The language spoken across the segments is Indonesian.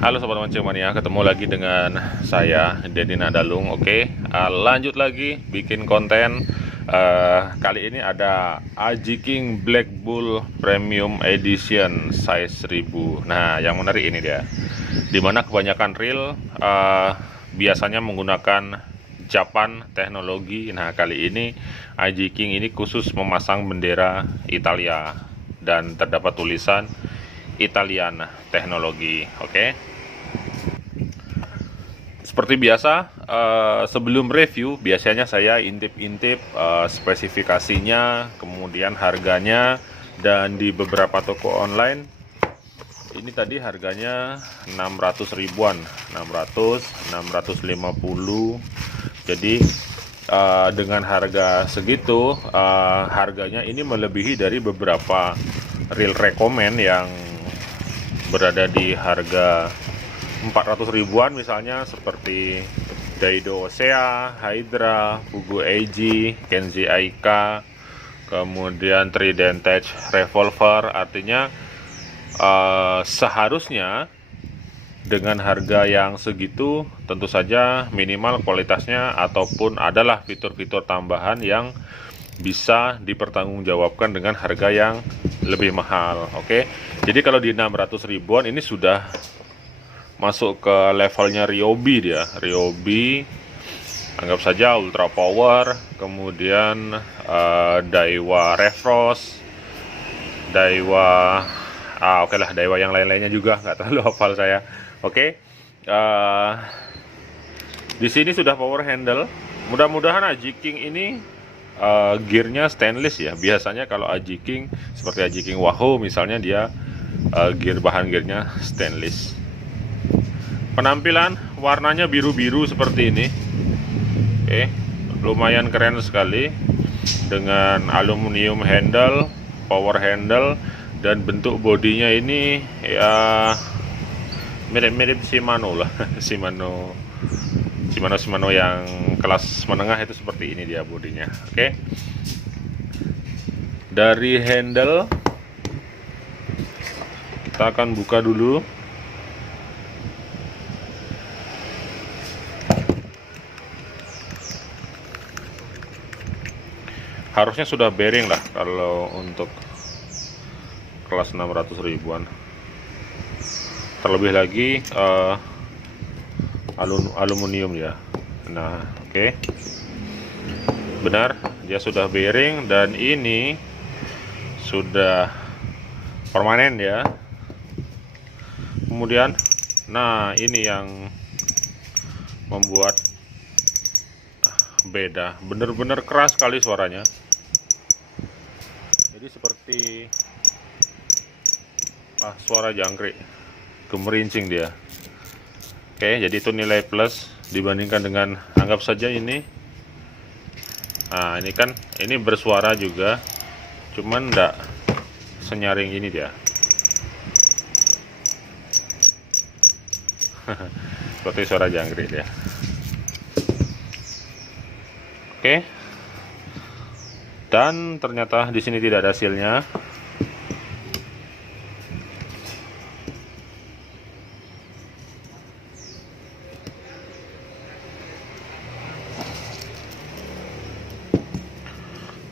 Halo Sobat Mancing Mania, ketemu lagi dengan saya Denny Nadalung. Oke, lanjut lagi bikin konten. Kali ini ada Aji King Black Bull Premium Edition size 1000. Nah, yang menarik ini dia, dimana kebanyakan reel biasanya menggunakan Japan teknologi. Nah, kali ini Aji King ini khusus memasang bendera Italia dan terdapat tulisan Italian teknologi. Oke. Seperti biasa, sebelum review biasanya saya intip-intip spesifikasinya, kemudian harganya, dan di beberapa toko online ini tadi harganya 600 ribuan, 600, 650. Jadi dengan harga segitu, harganya ini melebihi dari beberapa reel rekomend yang berada di harga 400 ribuan, misalnya seperti Daido Osea, Hydra, Fugu Eiji, Kenzi Aika, kemudian Trident Edge Revolver. Artinya seharusnya dengan harga yang segitu tentu saja minimal kualitasnya ataupun adalah fitur-fitur tambahan yang bisa dipertanggungjawabkan dengan harga yang lebih mahal. Oke. Jadi kalau di 600 ribuan ini sudah masuk ke levelnya Ryobi dia. Ryobi anggap saja Ultra Power, kemudian Daiwa Refrost, Daiwa oke lah, Daiwa yang lain-lainnya juga nggak terlalu hafal saya. Oke. Di sini sudah power handle. Mudah-mudahan Aji King ini gearnya stainless ya. Biasanya kalau Aji King seperti Aji King Wahoo misalnya, dia bahan gearnya stainless. Penampilan warnanya biru-biru seperti ini. Oke, lumayan keren sekali dengan aluminium handle, power handle, dan bentuk bodinya ini ya mirip-mirip Shimano lah. Shimano yang kelas menengah itu seperti ini dia bodinya. Oke. Dari handle kita akan buka dulu. Harusnya sudah bearing lah kalau untuk kelas 600 ribuan. Terlebih lagi aluminium ya. Nah, oke. Benar, dia sudah bearing dan ini sudah permanen ya. Kemudian, nah ini yang membuat beda. Bener-bener keras sekali suaranya. Jadi seperti suara jangkrik, gemerincing dia. Oke, jadi itu nilai plus dibandingkan dengan, anggap saja ini. Nah, ini kan ini bersuara juga, cuman enggak senyaring ini dia. Seperti suara jangkrik dia. Oke. Dan ternyata di sini tidak ada sealnya.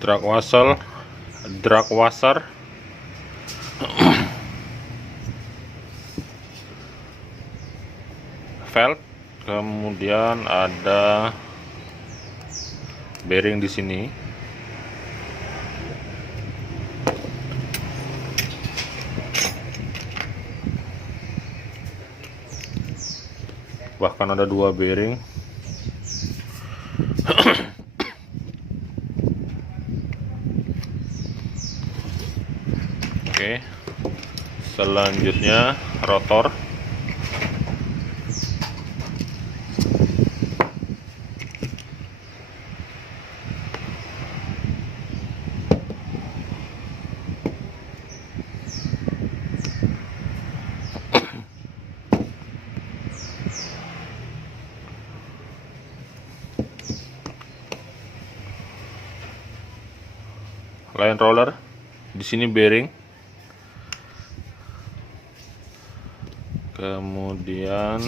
Drag washer, valve, kemudian ada bearing di sini. Bahkan ada 2 bearing. Oke. Selanjutnya rotor. Line roller, di sini bearing, Kemudian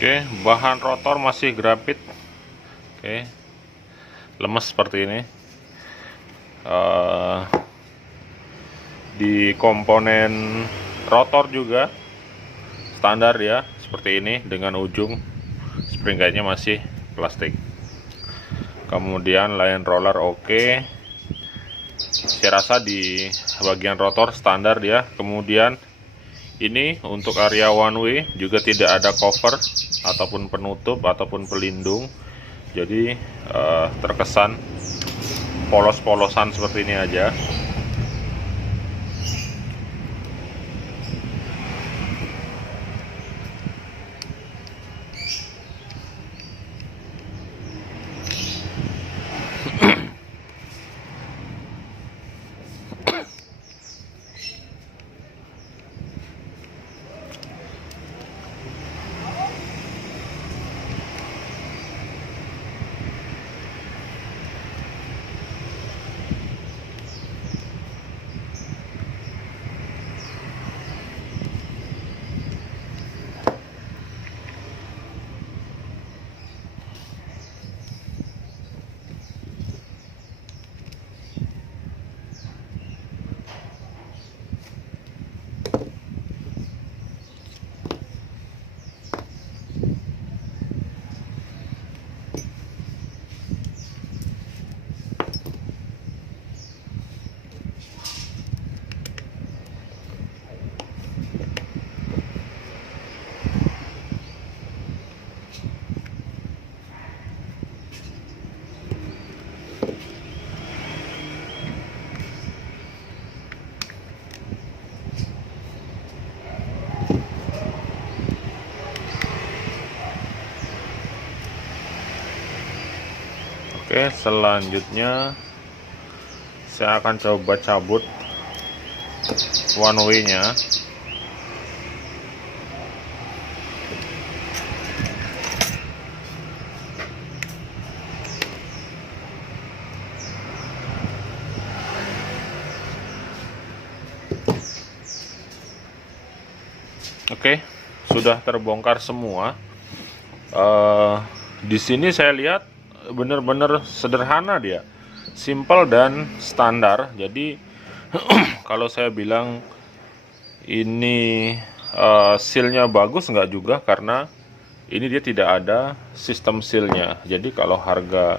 oke, bahan rotor masih grafit. Oke, lemes seperti ini. Di komponen rotor juga standar ya, seperti ini dengan ujung spring guide-nya masih plastik. Kemudian line roller oke. Saya rasa di bagian rotor standar ya. Kemudian ini untuk area one way juga tidak ada cover ataupun penutup ataupun pelindung, jadi terkesan polos-polosan seperti ini aja. Oke, selanjutnya saya akan coba cabut one way-nya. Oke, sudah terbongkar semua. Di sini saya lihat benar-benar sederhana dia, simple dan standar. Jadi kalau saya bilang ini sealnya bagus, nggak juga, karena ini dia tidak ada sistem sealnya. Jadi kalau harga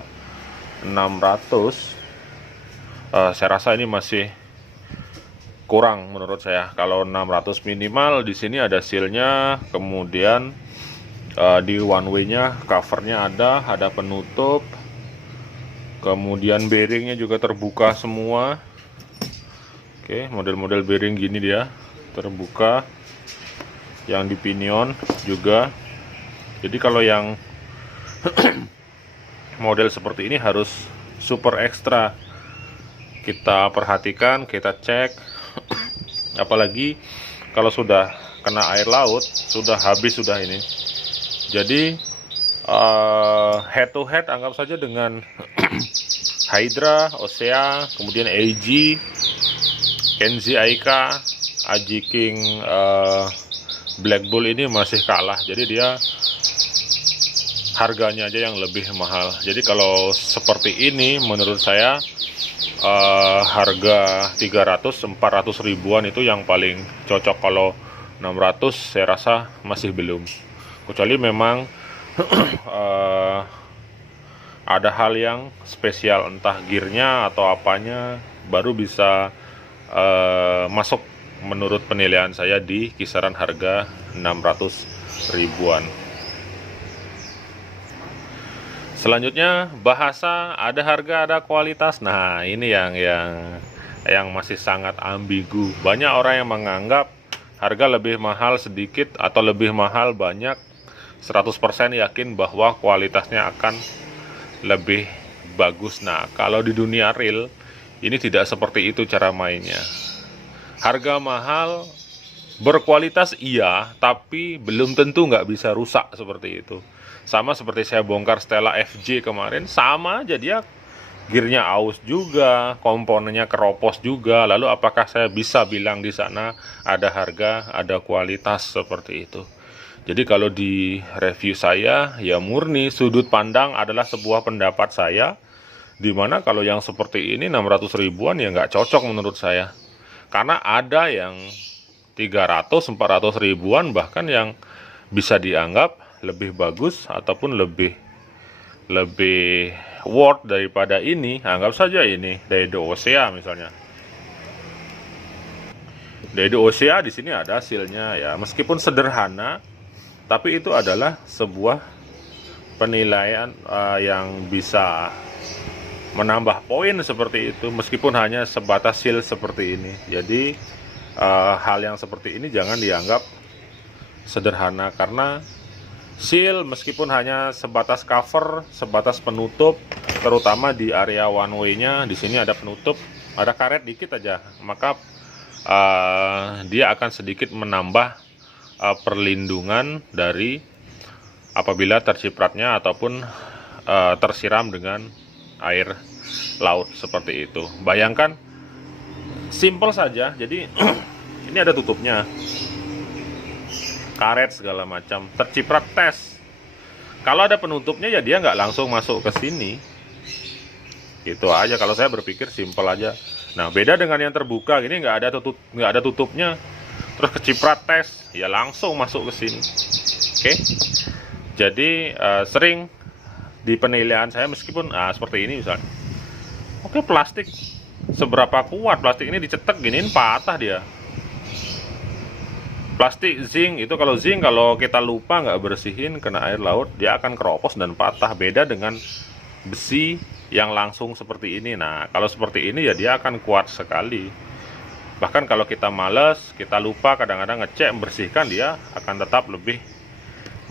600, saya rasa ini masih kurang menurut saya. Kalau 600 minimal di sini ada sealnya, kemudian di one way-nya covernya ada penutup, kemudian bearingnya juga terbuka semua. Oke, model-model bearing gini dia terbuka, yang di pinion juga. Jadi kalau yang model seperti ini harus super ekstra kita perhatikan, kita cek. Apalagi kalau sudah kena air laut, sudah habis sudah ini. Jadi head to head anggap saja dengan Hydra, Osea, kemudian AG, Kenzi Aika, AG King, Black Bull ini masih kalah. Jadi dia harganya aja yang lebih mahal. Jadi kalau seperti ini menurut saya harga 300-400 ribuan itu yang paling cocok. Kalau 600 saya rasa masih belum. Kecuali memang ada hal yang spesial, entah gearnya atau apanya, baru bisa masuk menurut penilaian saya di kisaran harga 600 ribuan. Selanjutnya bahasa ada harga ada kualitas. Nah ini yang yang masih sangat ambigu. Banyak orang yang menganggap harga lebih mahal sedikit atau lebih mahal banyak, 100% yakin bahwa kualitasnya akan lebih bagus. Nah, kalau di dunia real, ini tidak seperti itu cara mainnya. Harga mahal, berkualitas iya, tapi belum tentu nggak bisa rusak seperti itu. Sama seperti saya bongkar Stella FJ kemarin, sama aja dia gearnya aus juga, komponennya keropos juga. Lalu apakah saya bisa bilang di sana ada harga, ada kualitas seperti itu? Jadi kalau di review saya, ya murni sudut pandang adalah sebuah pendapat saya, dimana kalau yang seperti ini 600 ribuan ya nggak cocok menurut saya. Karena ada yang 300-400 ribuan bahkan yang bisa dianggap lebih bagus ataupun lebih worth daripada ini. Anggap saja ini Daido Osea misalnya. Daido Osea di sini ada hasilnya ya, meskipun sederhana, tapi itu adalah sebuah penilaian yang bisa menambah poin seperti itu, meskipun hanya sebatas seal seperti ini. Jadi hal yang seperti ini jangan dianggap sederhana, karena seal meskipun hanya sebatas cover, sebatas penutup, terutama di area one way-nya, di sini ada penutup, ada karet dikit aja, maka dia akan sedikit menambah perlindungan dari apabila tercipratnya ataupun tersiram dengan air laut seperti itu. Bayangkan, simple saja. Jadi ini ada tutupnya, karet segala macam, terciprat tes. Kalau ada penutupnya ya dia nggak langsung masuk ke sini. Gitu aja kalau saya berpikir, simple aja. Nah, beda dengan yang terbuka gini, nggak ada tutupnya, terus keciprat tes, ya langsung masuk ke sini. Oke. Jadi sering di penilaian saya, meskipun seperti ini misalnya, oke, plastik seberapa kuat plastik ini dicetek giniin patah dia. Plastik zinc itu, kalau zinc kalau kita lupa nggak bersihin kena air laut, dia akan keropos dan patah. Beda dengan besi yang langsung seperti ini. Nah, kalau seperti ini ya dia akan kuat sekali. Bahkan kalau kita males, kita lupa kadang-kadang ngecek membersihkan, dia akan tetap lebih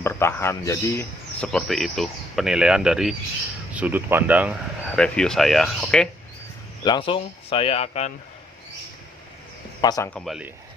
bertahan. Jadi seperti itu penilaian dari sudut pandang review saya. Oke, langsung saya akan pasang kembali.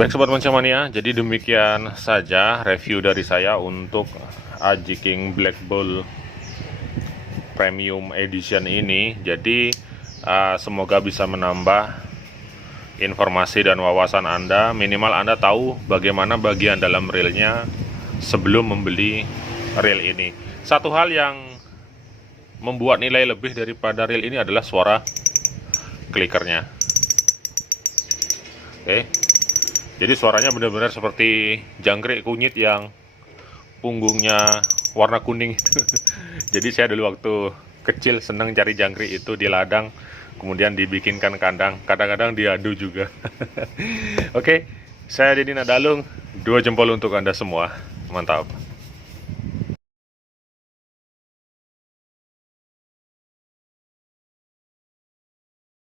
Baik Sobat Mancamania, jadi demikian saja review dari saya untuk Aji King Black Bull Premium Edition ini. Jadi semoga bisa menambah informasi dan wawasan Anda. Minimal Anda tahu bagaimana bagian dalam reelnya sebelum membeli reel ini. Satu hal yang membuat nilai lebih daripada reel ini adalah suara klikernya. Oke. Jadi suaranya benar-benar seperti jangkrik kunyit yang punggungnya warna kuning itu. Jadi saya dulu waktu kecil senang cari jangkrik itu di ladang, kemudian dibikinkan kandang, kadang-kadang diadu juga. Oke, saya Deddy Nadalung, 2 jempol untuk Anda semua. Mantap.